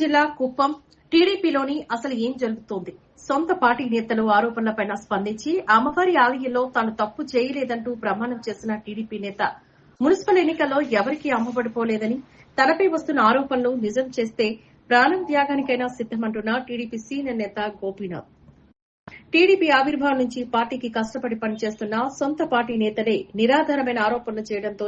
జిల్లా కుప్పం టీడీపీలోని అసలు ఏం జరుగుతోంది? సొంత పార్టీ నేతలు ఆరోపణలపై స్పందించి అమ్మవారి ఆలయంలో తాను తప్పు చేయలేదంటూ ప్రమాణం చేసిన టీడీపీ నేత మున్సిపల్ ఎన్నికల్లో ఎవరికీ అమ్మబడిపోలేదని, తనపై వస్తున్న ఆరోపణలు నిజం చేస్తే ప్రాణం త్యాగానికైనా సిద్దమంటున్న టీడీపీ సీనియర్ నేత గోపీనాథ్. టీడీపీ ఆవిర్భావం నుంచి పార్టీకి కష్టపడి పనిచేస్తున్న సొంత పార్టీ నేతలే నిరాధారమైన ఆరోపణలు చేయడంతో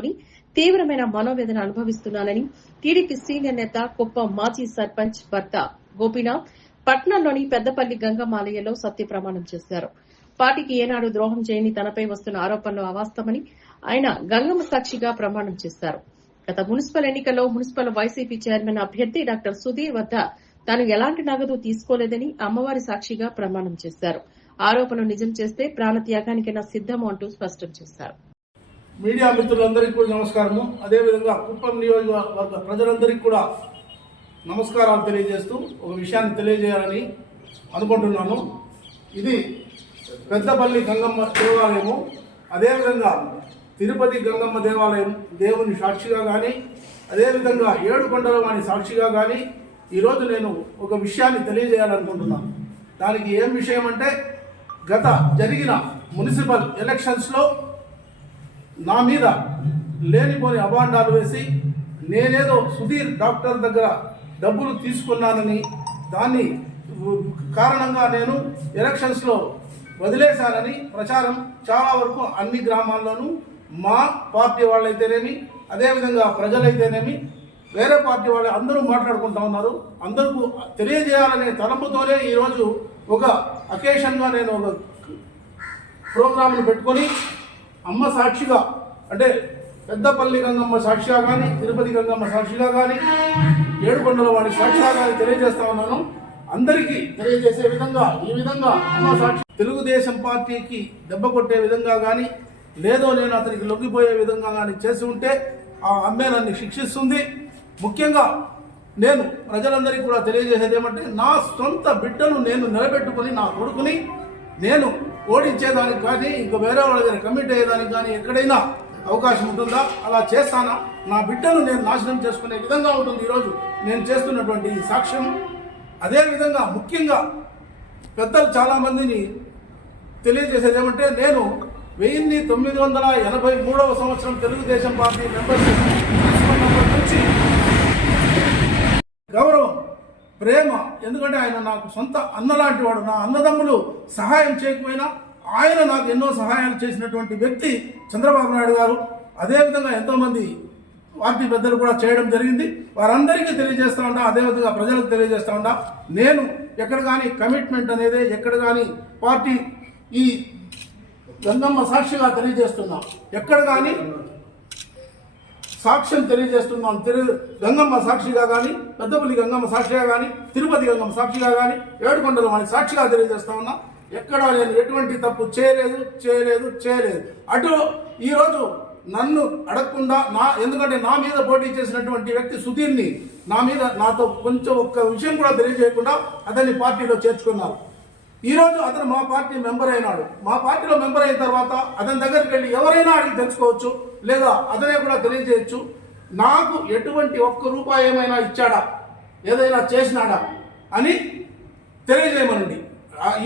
తీవ్రమైన మనోవేదన అనుభవిస్తున్నానని టీడీపీ సీనియర్ నేత కుప్పం మాజీ సర్పంచ్ భర్త గోపీనాథ్ పట్నంలోని పెద్దపల్లి గంగమ్మ ఆలయంలో సత్య ప్రమాణం చేశారు. పార్టీకి ఏనాడు ద్రోహం చేయని తనపై వస్తున్న ఆరోపణలు అవాస్తవమని ఆయన గంగమ్మ సాక్షిగా ప్రమాణం చేశారు. గత మున్సిపల్ ఎన్నికల్లో మున్సిపల్ వైసీపీ చైర్మన్ అభ్యర్థి డాక్టర్ సుధీర్ వద్ద తాను ఎలాంటి నగదు తీసుకోలేదని అమ్మవారి సాక్షిగా ప్రమాణం చేశారు. ఆరోపణలు నిజం చేస్తే ప్రాణత్యాగానికైనా సిద్దము అంటూ స్పష్టం చేశారు. మీడియా మిత్రులందరికీ కూడా నమస్కారము. అదేవిధంగా కుప్పం నియోజకవర్గ ప్రజలందరికీ కూడా నమస్కారాలు తెలియజేస్తూ ఒక విషయాన్ని తెలియజేయాలని అనుకుంటున్నాను. ఇది పెద్దపల్లి గంగమ్మ దేవాలయము, అదేవిధంగా తిరుపతి గంగమ్మ దేవాలయం దేవుని సాక్షిగా కానీ, అదేవిధంగా ఏడుకొండల వాణి సాక్షిగా కానీ ఈరోజు నేను ఒక విషయాన్ని తెలియజేయాలనుకుంటున్నాను. దానికి ఏం విషయం అంటే, గత జరిగిన మున్సిపల్ ఎలక్షన్స్లో నా మీద లేనిపోని అభాండాలు వేసి నేనేదో సుధీర్ డాక్టర్ దగ్గర డబ్బులు తీసుకున్నానని, దాన్ని కారణంగా నేను ఎలక్షన్స్లో వదిలేశానని ప్రచారం చాలా వరకు అన్ని గ్రామాల్లోనూ మా పార్టీ వాళ్ళైతేనేమి, అదేవిధంగా ప్రజలైతేనేమి, వేరే పార్టీ వాళ్ళు అందరూ మాట్లాడుకుంటా ఉన్నారు. అందరికీ తెలియజేయాలనే తలంపుతోనే ఈరోజు ఒక అకేషన్గా నేను ఒక ప్రోగ్రాంను పెట్టుకొని అమ్మ సాక్షిగా, అంటే పెద్దపల్లి గంగమ్మ సాక్షిగా కానీ, తిరుపతి గంగమ్మ సాక్షిగా కానీ, ఏడుకొండల వాడి సాక్షిగా కానీ తెలియజేస్తా ఉన్నాను. అందరికీ తెలియజేసే విధంగా ఈ విధంగా అమ్మ సాక్షి తెలుగుదేశం పార్టీకి దెబ్బ కొట్టే విధంగా కానీ, లేదో నేను అతనికి లొంగిపోయే విధంగా కానీ చేసి ఉంటే ఆ అమ్మే నన్ను శిక్షిస్తుంది. ముఖ్యంగా నేను ప్రజలందరికీ కూడా తెలియజేసేది ఏమంటే, నా సొంత బిడ్డను నేను నిలబెట్టుకుని, నా కొడుకుని నేను ఓడించేదానికి కానీ, ఇంకా వేరే వాళ్ళ దగ్గర కమిట్ అయ్యేదానికి కానీ ఎక్కడైనా అవకాశం ఉంటుందా? అలా చేస్తానా? నా బిడ్డను నేను నాశనం చేసుకునే విధంగా ఉంటుంది ఈరోజు నేను చేస్తున్నటువంటి ఈ సాక్ష్యం. అదేవిధంగా ముఖ్యంగా పెద్దలు చాలామందిని తెలియజేసేది ఏమంటే, నేను 1983వ సంవత్సరం తెలుగుదేశం పార్టీ మెంబర్షిప్ తీసుకున్నప్పటి నుంచి గౌరవం, ప్రేమ, ఎందుకంటే ఆయన నాకు సొంత అన్నలాంటి వాడు. నా అన్నదమ్ములు సహాయం చేయకపోయినా ఆయన నాకు ఎన్నో సహాయాలు చేసినటువంటి వ్యక్తి చంద్రబాబు నాయుడు గారు. అదేవిధంగా ఎంతోమంది పార్టీ పెద్దలు కూడా చేయడం జరిగింది. వారందరికీ తెలియజేస్తూ ఉంటా, అదేవిధంగా ప్రజలకు తెలియజేస్తూ ఉంటా. నేను ఎక్కడ కానీ కమిట్మెంట్ అనేది ఎక్కడ కానీ పార్టీ ఈ గంగమ్మ సాక్షిగా తెలియజేస్తున్నా, ఎక్కడ కానీ సాక్ష్యం తెలియజేస్తున్నాను. గంగమ్మ సాక్షిగా కానీ, పెద్దపల్లి గంగమ్మ సాక్షిగా కానీ, తిరుపతి గంగమ్మ సాక్షిగా కానీ, ఏడుకొండల వాడి సాక్షిగా తెలియజేస్తా ఉన్నా. ఎక్కడ నేను ఎటువంటి తప్పు చేయలేదు. అటు ఈరోజు నన్ను అడగకుండా ఎందుకంటే నా మీద పోటీ చేసినటువంటి వ్యక్తి సుధీర్ని నాతో కొంచెం ఒక్క విషయం కూడా తెలియజేయకుండా అతన్ని పార్టీలో చేర్చుకున్నారు. ఈరోజు అతను మా పార్టీ మెంబర్ అయినాడు. మా పార్టీలో మెంబర్ అయిన తర్వాత అతని దగ్గరికి వెళ్ళి ఎవరైనా అడిగి తెలుసుకోవచ్చు, లేదా అతనే కూడా తెలియజేయచ్చు. నాకు ఎటువంటి ఒక్క రూపాయి ఏమైనా ఇచ్చాడా, ఏదైనా చేసినాడా అని తెలియజేయమనండి.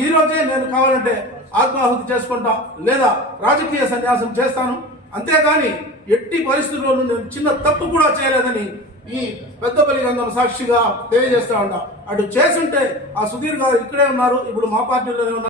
ఈరోజే నేను కావాలంటే ఆత్మాహుతి చేసుకుంటా, లేదా రాజకీయ సన్యాసం చేస్తాను. అంతేగాని ఎట్టి పరిస్థితుల్లోనూ నేను చిన్న తప్పు కూడా చేయలేదని ఈ పెద్దపల్లి గంగమ్మ సాక్షిగా తెలియజేస్తా ఉంటా. అటు చేసుంటే ఆ సుధీర్ గారు ఇక్కడే ఉన్నారు, ఇప్పుడు మా పార్టీలోనే ఉన్నారు.